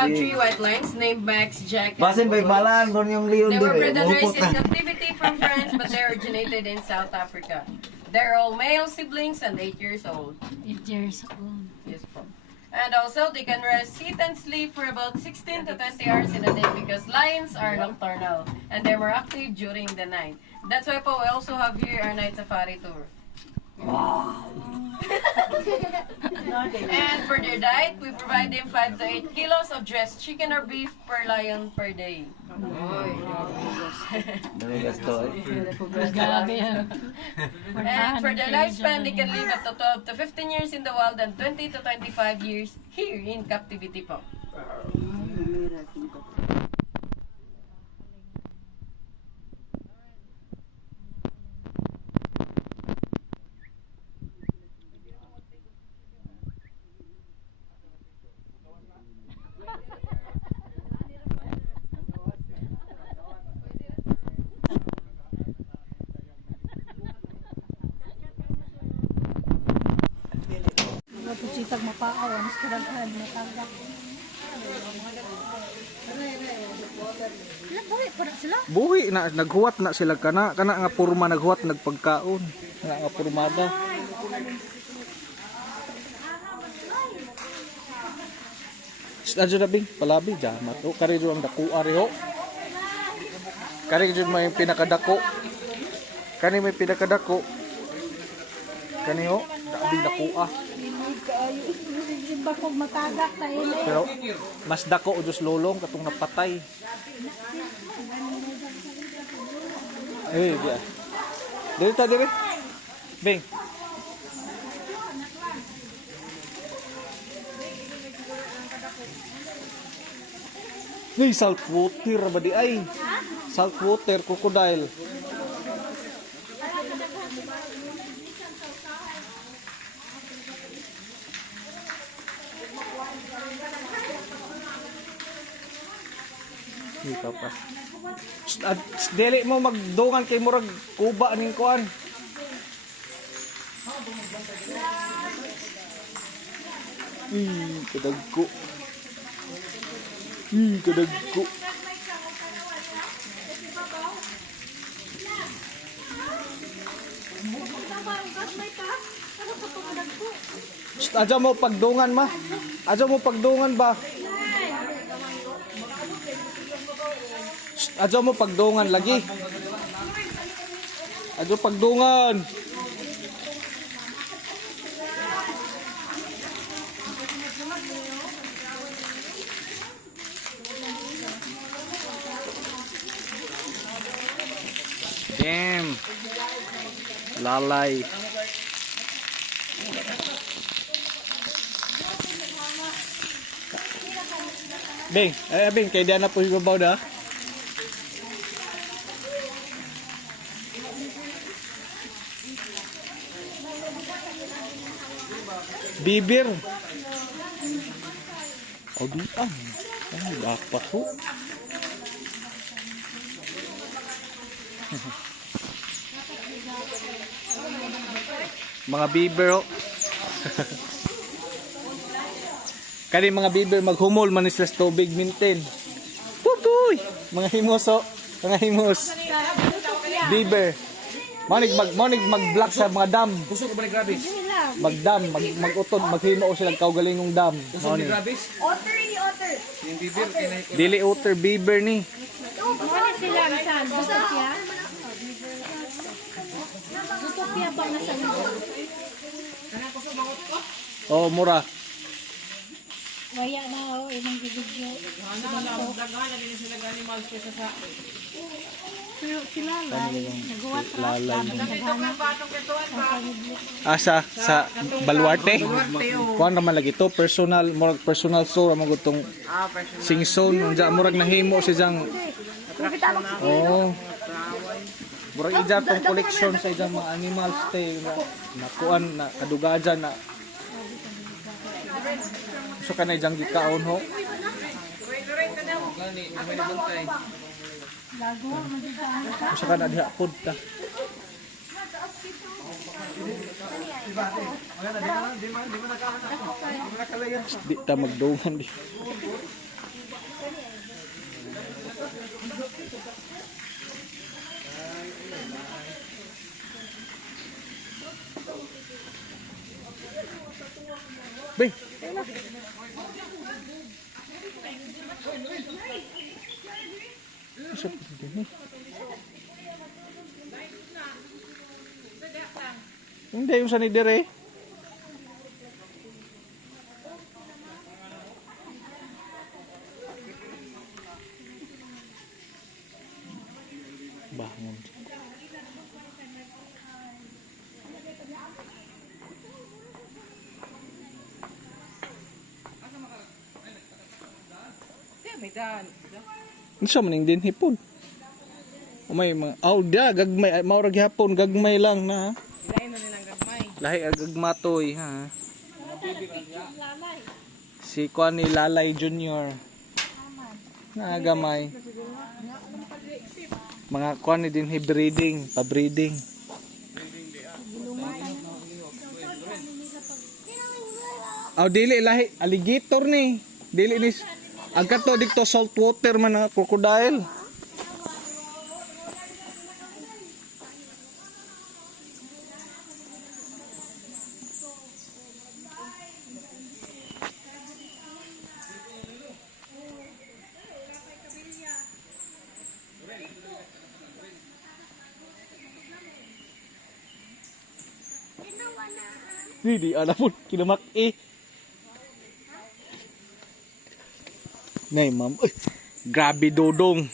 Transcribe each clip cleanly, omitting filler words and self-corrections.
have 3 white lions named Max, Jack, and Basin bay Bobo. balan kon yung leon They were dire. bred and raised Mupot in na. captivity from France, but they originated in South Africa. They're all male siblings and 8 years old. 8 years old. Yes, po. And also, they can rest, sit, and sleep for about 16 to 20 hours in a day because lions are nocturnal and they're more active during the night. That's why po, we also have here our night safari tour. And for their diet, we provide them 5 to 8 kilos of dressed chicken or beef per lion per day. Dami gasto. Grabe yan. And for their lifespan, they can live up to 12 to 15 years in the wild and 20 to 25 years here in captivity po. Pusitag mapaaw, mas kadaghan, matagak. Buhi pa na sila. Buhi na naghuwat na sila kana nga purma naghuwat nagpagkaon. Nga purmada. Adjo na bing palabi jamat. O kari jud ang dakuha reho. Kari jud may pinakadako. Kani may pinakadako. Kani ho, dabing dakuha. Bakog matagak na ini. Pero mas dako o Diyos lolong katong napatay. Eh, dia. Dili ta dire. Bing. Ni salt water ba di ay? Salt water crocodile. Ito pa. Dili mo magdungan kay murag kuba ning kuan. Kadagko. Kadagko. Aja mo pagdungan ma. Aja mo pagdungan ba? Aja mo pagdungan lagi. Aja pagdungan. Damn. Lalay. Bing, Bing, kay Diana po ibabaw na. Bibir. Oh, di ah. Ay, dapat ho. Mga bibir ho. Kani mga bibir maghumol man sila sa tubig mintin. Putoy! Mga himos ho. Mga himos. Bibir. Monig mag-block sa mga dam. Puso ko ba ni Grabis? Magdam, mag-utod, maghimo ko silang kaugalingong dam. Puso ni Grabis? Otter ni otter. Yung bibir, kinay ko. Dili otter bieber ni. Ano sila saan? Zootopia? Zootopia ba nga sa Oh, mura. Waya na o, imong video. Pero sila nagawa Lalay. tra. Sa Baluarte. Kuan naman lagi to, personal, murag personal store mo gutong singson, unja murag nahimo si jang. Oh. Murag ija tong collection sa ijang mga animals tay na kuan na kadugajan na. So kana ijang gikaon ho. Gani, may nabantay. So kana diha pod ta. Di ta magdungan di. Bing. Usap din eh. Hindi yung sa nidire. Bangon. May daan. Unsa man ning din hipon? O may mga dia gagmay maurag hapon gagmay lang na. Ilain na nilang gagmay. Lahi agmatoy ha. Si Kuan ni Lalay Junior. Nagamay. Mga kuan ni din breeding, pa-breeding. Dili lahi alligator ni. Dili ni agkato dito salt water man na crocodile. Hindi alam po kinamak Nay ma'am, grabe dodong.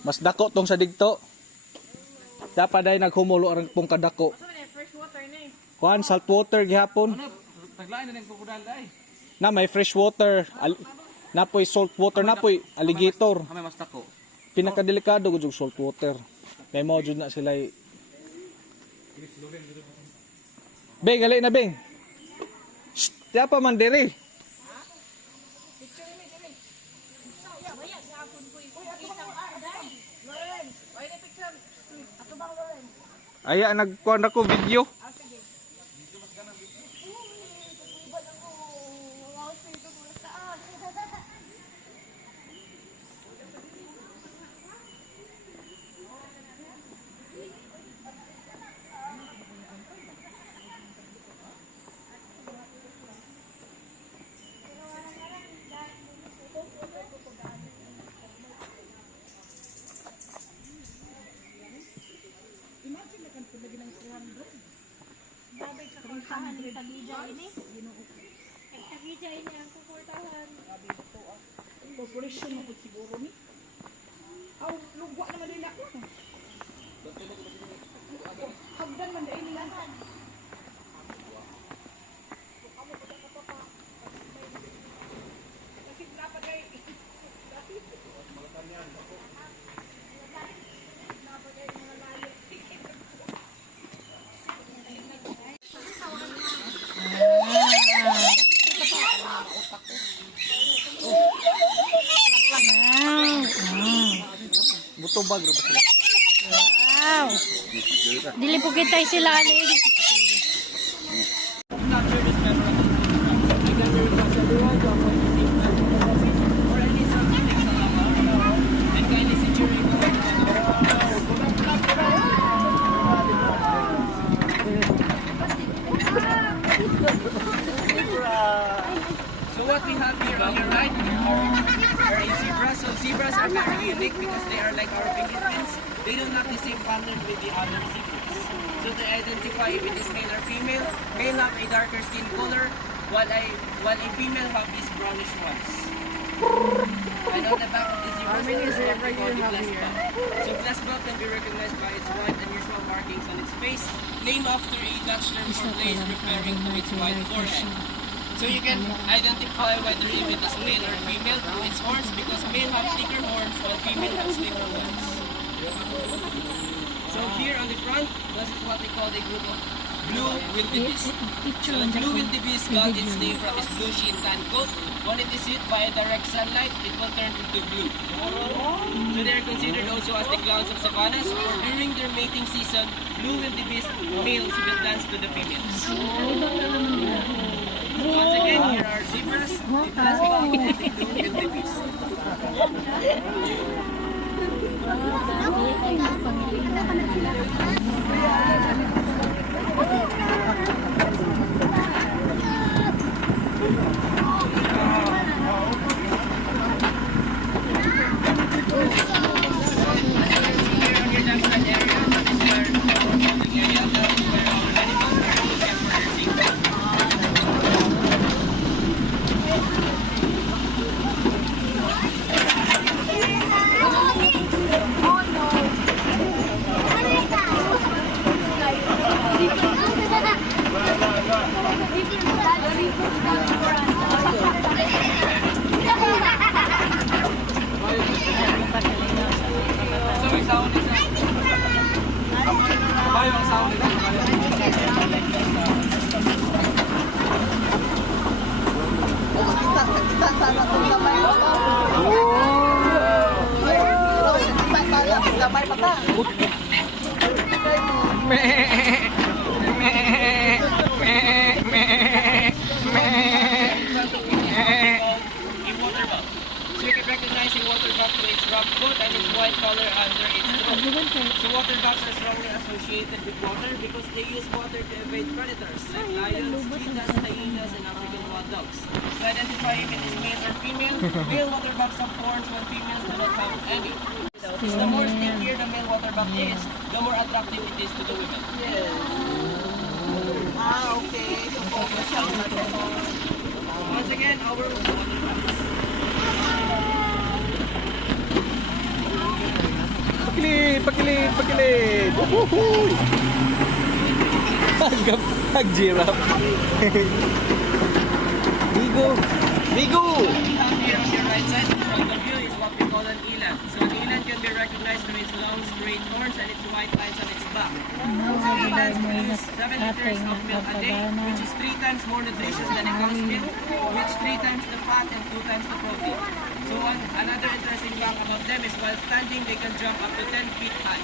Mas dako tong sa digto. Dapat ay naghumulo ang pong kadako. Fresh water ni. Kuan salt water gihapon. Taglain na ng crocodile dai. Na may fresh water, napoy salt water, napoy alligator. Kami mas tako. Pinakadelikado gud yung salt water. Kay mo jud na sila. Beng, gali na beng. Shh, tiya pa man diri. Aya nagkuan ako video. Butubag ra ba sila? Wow! Dili po kita sila ani. So what we have here on your right are a zebra. So zebras are very unique because they are like our fingerprints. They don't have the same pattern with the other zebras. So to identify if it is male or female, male have a darker skin color, while a female have these brownish ones. And on the back of the zebra is what we call the glass bump. So glass bump can be recognized by its white unusual markings on its face, named after a Dutch term for place referring to its white forehead. So you can identify whether if it is male or female through its horns, because male have thicker horns while female have slimmer ones. So here on the front, this is what we call the group of blue wildebeest. So blue wildebeest got its name from its blue sheen tan coat, when it is hit by direct sunlight, it will turn into blue. So they are considered also as the clowns of savannas, for during their mating season, blue wildebeest males will dance to the females. So once again, here are zebras, the blue wildebeest. So you can recognize a waterbuck to its rough coat and its white color under its throat. So waterbucks are strongly associated with water because they use water to evade predators like lions, cheetahs, hyenas, and African wild dogs. To identify if it is male or female, male waterbucks have horns while females do not have any. The more stickier the male waterbuck is, the more attractive it is to the women. Okay. Once again, our waterbacks. Pakilid! Woohoo! Giraffe. Migo! We have here on your right side in front of you is what we call an eland. So an eland can be recognized through its long straight horns and its white lines on its back. So elands produce 7 liters of milk a day, which is 3 times more nutritious than a cow's milk, which 3 times the fat and 2 times the protein. So another interesting fact about them is while standing, they can jump up to 10 feet high.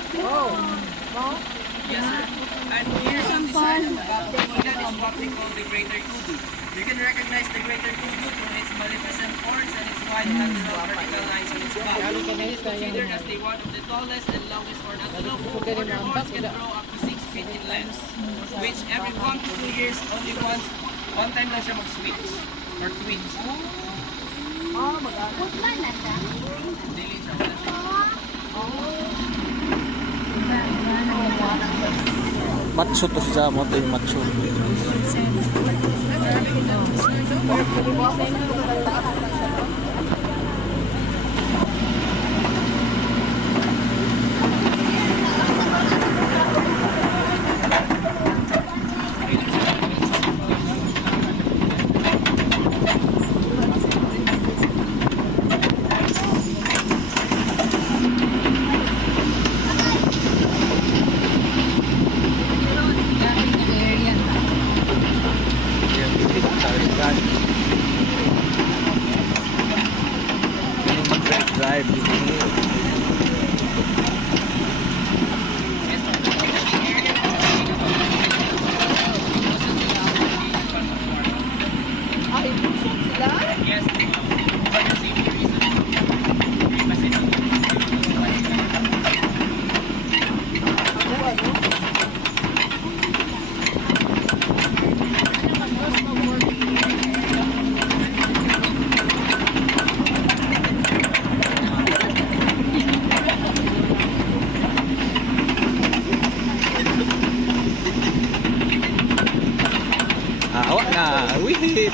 Yes, sir. And here's on the side of the back of the eland is what we call the greater kudu. You can recognize the greater kudu from its magnificent horns and its wide lateral vertical lines on its back. It is considered as the one of the tallest and longest horned antelope, for their horns can grow up to 6 feet in length, which every 1 to 2 years, only one time lang siya mag-switch or twitch. Dili siya, wala siya. Matso to siya, mo ito yung matso. Drive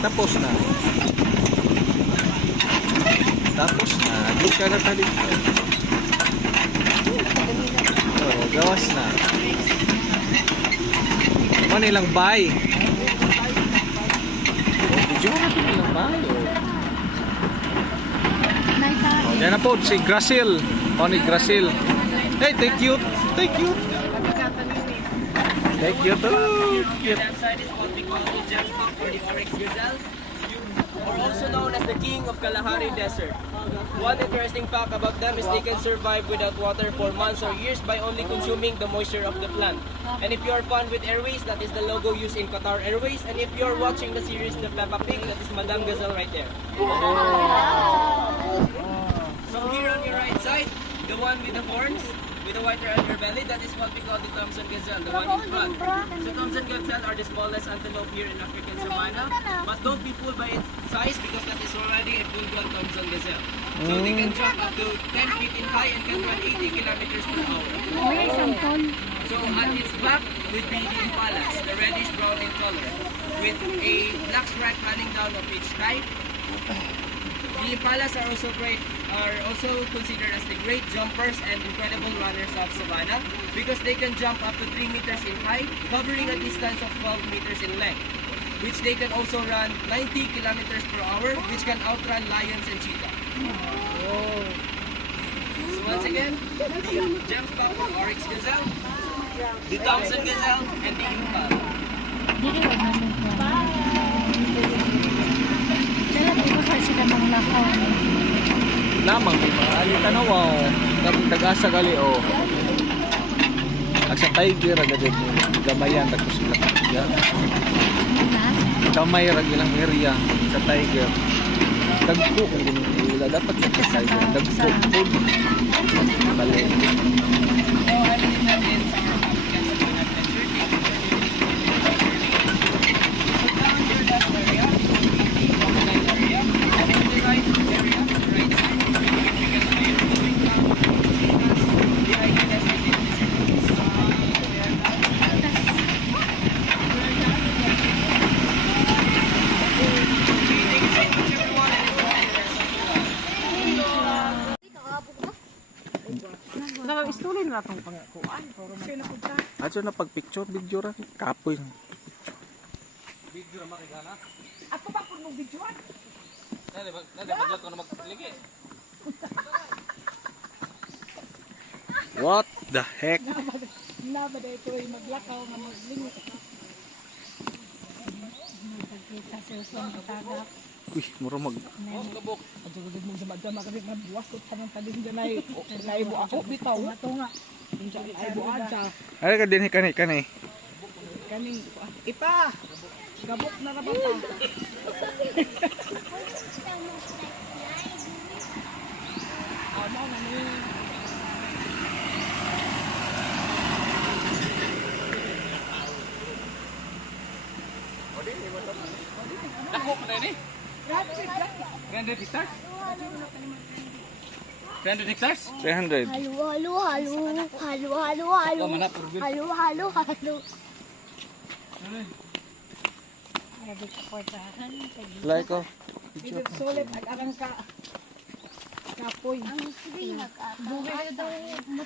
tapos na. Di ka na tali. Oh, gawas na. Ano nilang bay? Oh, video mo natin nilang bay. Oh, yan na po, si Grasil. Oh, ni Grasil. Hey, thank you. Thank you too. That side is what we call the jackstock or the oryx gazelle. or also known as the king of Kalahari Desert. One interesting fact about them is they can survive without water for months or years by only consuming the moisture of the plant. And if you are fond with Airways, that is the logo used in Qatar Airways. And if you are watching the series The Peppa Pig, that is Madame Gazelle right there. So here on your right side, the one with the horns, with the whiter underbelly, that is what we call the Thompson Gazelle, the one in front. So Thompson Gazelle are the smallest antelope here in African savanna, but don't be fooled by its size because that is already a full-blood Thompson Gazelle. So they can jump up to 10 feet in high and can run 80 kilometers per hour. So at its back would be the impalas, the reddish brown in color, with a black stripe running down of each thigh. The impalas are also considered as the great jumpers and incredible runners of savanna because they can jump up to 3 meters in height, covering a distance of 12 meters in length, which they can also run 90 kilometers per hour, which can outrun lions and cheetah. So once again, the gems back with Oryx Gazelle, the Thompson Gazelle, and the Impala. Lamang may mga ali tanaw kapag nag-asa gali o at sa tiger agad gamayan at sila yan gamay ra ilang area sa tiger dagko kung wala dapat ka sa tiger dagko food balik Naka-story na itong pangakuan. ato na pag picture video ra kapoy Ako pa po nung videoan. what the heck Nabada ito ay maglakaw nga maglingi. uy mura mag Adyo-adyo mong damadama kami nga buwas ko tanong talin dyan ay naibo ako bitaw. Ito nga. Naibo adya. ay ka din kanay Kaning ipa. Gabok na rabang pa. Ano na ni. $300 Halo, halo, halo. Halo, halo, halo. Halo, halo, halo. like ko Bidot sulit ag-arang ka. Kapoy.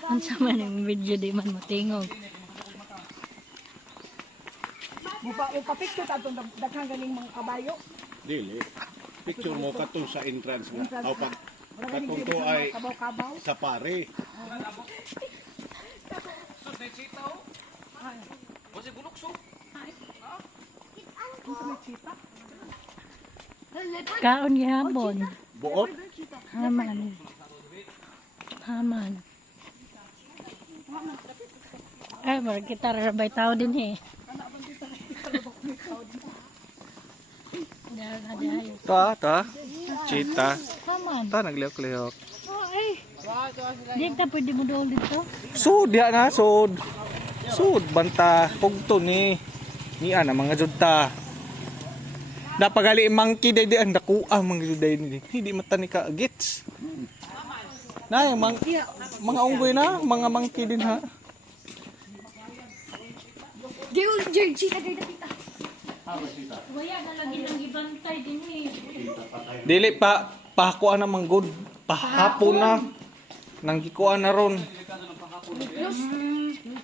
Ang sama ng video di man matingog. Upapicture ta itong daghang galing mga kabayo. Dili. Picture mo kato sa entrance mo. O pag Wala galing katong galing to mga ay kabaw-kabaw. sa pare. Kaon gihapon. Buot. Haman. Haman. Ay, marag kita rabay tao din eh. ta cheetah Haman. ta nagliyok-liyok Oh, ay. Di ka pwede mo doon dito. sud ya na sud banta pugto ni ana mga judta napagali monkey day di ang dakuha mga juday ni hindi mata ni ka gets na yung mga unggoy na mga monkey din ha Waya na lagi nang ibantay din eh. dili pa pahakuan na manggod pahapon na nang gikuan na ron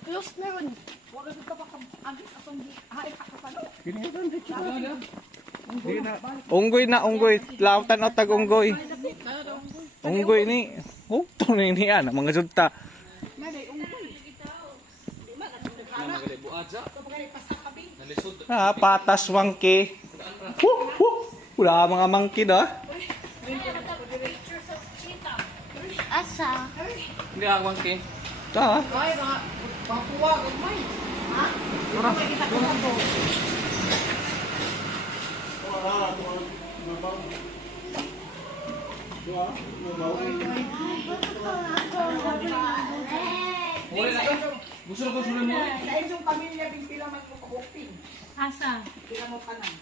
Close na ron. Wala dito pa agis atong hain akapalo. unggoy lautan o tag unggoy ni to ni ana mga judta patas wangke Wala mga monkey da. Asa? Hindi ako monkey. Ta. Gusto ko sulit mo. Sa inyong pamilya, pila man ko ka-open. Asa? Pila mo pa lang.